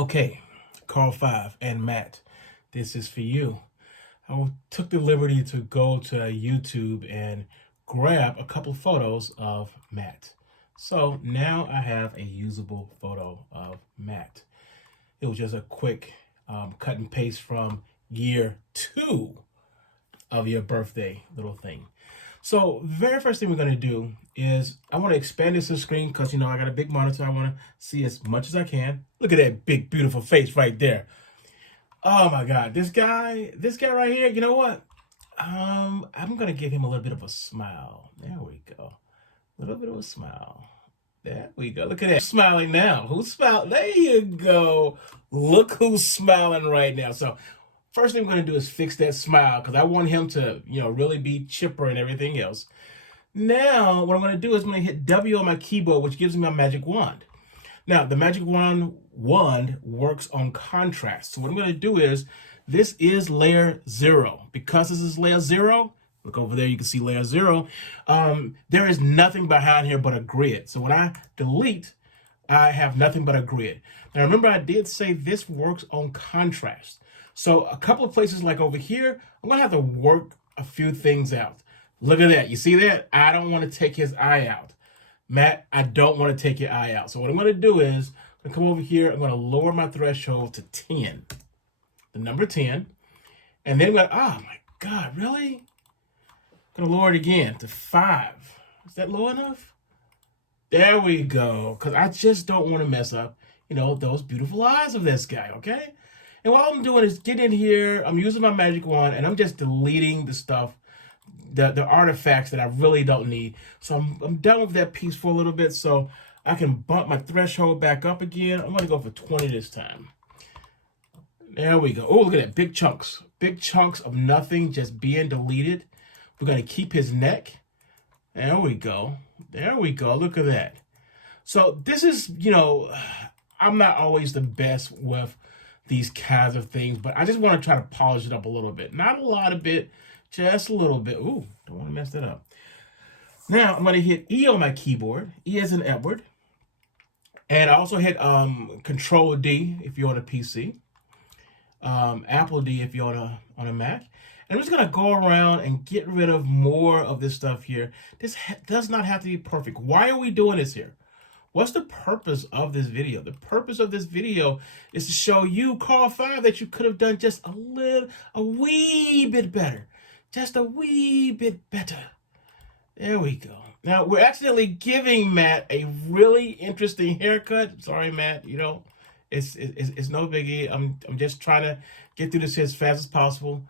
Okay, Carl 5 and Matt, this is for you. I took the liberty to go to YouTube and grab a couple photos of Matt. So now I have a usable photo of Matt. It was just a quick cut and paste from year 2 of your birthday little thing. So very first thing we're going to do is I want to expand this to the screen because, I got a big monitor. I want to see as much as I can. Look at that big, beautiful face right there. Oh my God, this guy right here, you know what? I'm going to give him a little bit of a smile. There we go. A little bit of a smile. There we go. Look at that. Who's smiling now? Who's smiling? There you go. Look who's smiling right now. So first thing I'm going to do is fix that smile because I want him to, really be chipper and everything else. Now, what I'm going to do is I'm going to hit W on my keyboard, which gives me my magic wand. Now, the magic wand works on contrast. So what I'm going to do is, this is layer 0. Because this is layer 0, look over there, you can see layer 0. There is nothing behind here but a grid. So when I delete, I have nothing but a grid. Now, remember I did say this works on contrast. So a couple of places like over here, I'm going to have to work a few things out. Look at that. You see that? I don't want to take his eye out. Matt, I don't want to take your eye out. So what I'm going to do is, I'm going to come over here. I'm going to lower my threshold to 10. The number 10. And then I'm going to, oh my God, really? I'm going to lower it again to 5. Is that low enough? There we go. Because I just don't want to mess up, those beautiful eyes of this guy, okay? And what I'm doing is get in here. I'm using my magic wand, and I'm just deleting the stuff, the artifacts that I really don't need. So I'm done with that piece for a little bit, so I can bump my threshold back up again. I'm going to go for 20 this time. There we go. Oh, look at that. Big chunks. Big chunks of nothing just being deleted. We're going to keep his neck. There we go. There we go. Look at that. So this is, I'm not always the best with these kinds of things, but I just want to try to polish it up a little bit. Not a lot of it, just a little bit. Ooh, don't want to mess that up. Now I'm going to hit E on my keyboard. E as in Edward. And I also hit Control D if you're on a PC. Apple D if you're on a Mac. And I'm just going to go around and get rid of more of this stuff here. This does not have to be perfect. Why are we doing this here? What's the purpose of this video? The purpose of this video is to show you, Carl 5, that you could have done just a wee bit better. Just a wee bit better. There we go. Now, we're accidentally giving Matt a really interesting haircut. Sorry, Matt, it's no biggie. I'm just trying to get through this as fast as possible.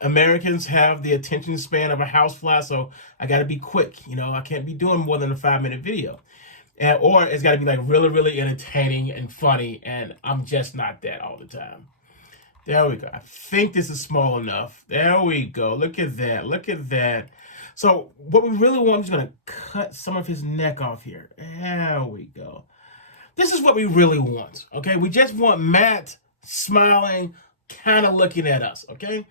Americans have the attention span of a housefly, so I got to be quick. I can't be doing more than a 5-minute video. Or it's got to be like really, really entertaining and funny, and I'm just not that all the time. There we go. I think this is small enough. There we go. Look at that. Look at that. So what we really want, I'm just going to cut some of his neck off here. There we go. This is what we really want, okay? We just want Matt smiling, kind of looking at us, okay?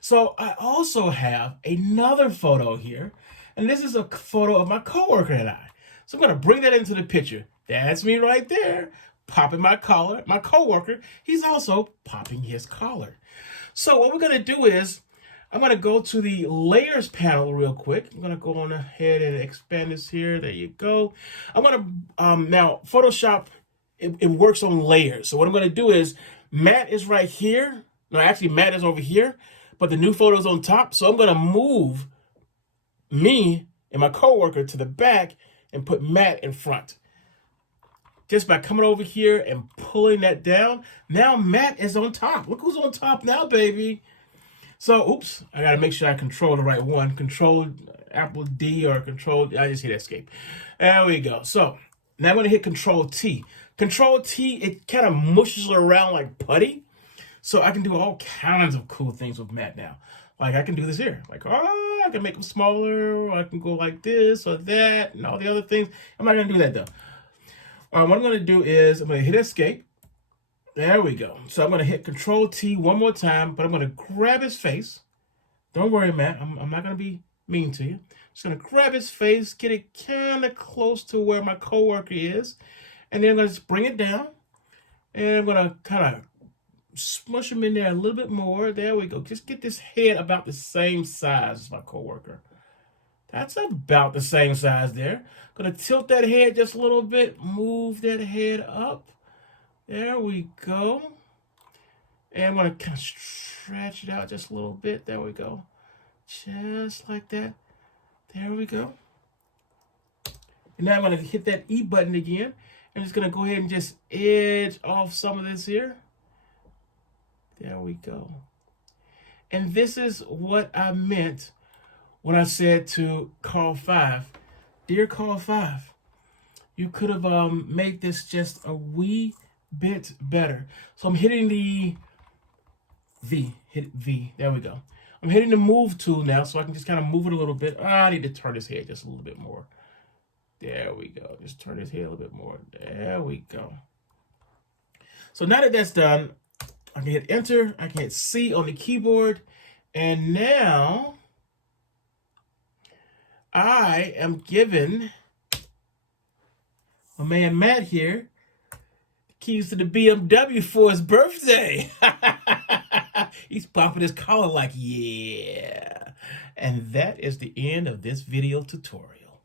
So I also have another photo here, and this is a photo of my coworker and I. So I'm going to bring that into the picture. That's me right there, popping my collar. My coworker, he's also popping his collar. So what we're going to do is, I'm going to go to the layers panel real quick. I'm going to go on ahead and expand this here. There you go. I'm going to, now Photoshop, it works on layers. So what I'm going to do is, Matt is right here. No, actually Matt is over here, but the new photo is on top. So I'm going to move me and my coworker to the back and put Matt in front. Just by coming over here and pulling that down, now Matt is on top. Look who's on top now, baby. So, oops, I got to make sure I control the right one. Control Apple D or Control, I just hit Escape. There we go. So, now I'm going to hit Control T. Control T, it kind of mushes around like putty. So, I can do all kinds of cool things with Matt now. Like, I can do this here. Like, oh, I can make him smaller. Or I can go like this or that and all the other things. I'm not going to do that, though. What I'm going to do is I'm going to hit Escape. There we go. So I'm going to hit Control T one more time, but I'm going to grab his face. Don't worry, Matt. I'm not going to be mean to you. Just going to grab his face, get it kind of close to where my coworker is, and then I'm going to just bring it down. And I'm going to kind of smush them in there a little bit more. There we go. Just get this head about the same size as my coworker. That's about the same size there. Gonna tilt that head just a little bit, move that head up. There we go. And I'm gonna kind of stretch it out just a little bit. There we go. Just like that. There we go. And now I'm gonna hit that E button again. I'm just gonna go ahead and just edge off some of this here. There we go. And this is what I meant when I said to Carl 5, dear Carl 5, you could have made this just a wee bit better. So I'm hitting the V, hit V, there we go. I'm hitting the move tool now so I can just kind of move it a little bit. I need to turn his head just a little bit more. There we go, just turn his head a little bit more. There we go. So now that that's done, I can hit enter, I can hit C on the keyboard, and now I am given my man Matt here the keys to the BMW for his birthday. He's popping his collar like, yeah. And that is the end of this video tutorial.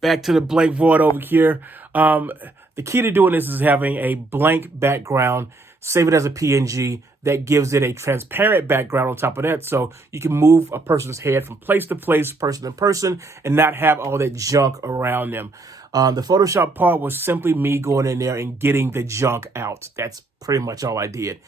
Back to the blank void over here. The key to doing this is having a blank background. Save it as a PNG. That gives it a transparent background on top of that, so you can move a person's head from place to place, person to person, and not have all that junk around them. The Photoshop part was simply me going in there and getting the junk out. That's pretty much all I did.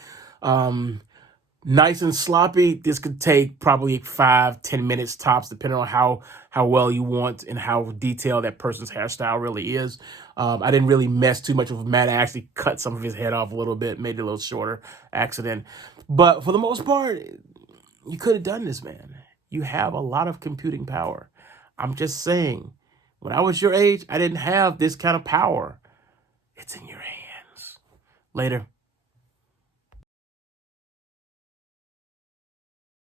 Nice and sloppy. This could take probably 5-10 minutes tops, depending on how well you want and how detailed that person's hairstyle really is. I didn't really mess too much with Matt. I actually cut some of his head off a little bit, made it a little shorter, accident. But for the most part, you could have done this, man. You have a lot of computing power. I'm just saying, when I was your age, I didn't have this kind of power. It's in your hands. Later.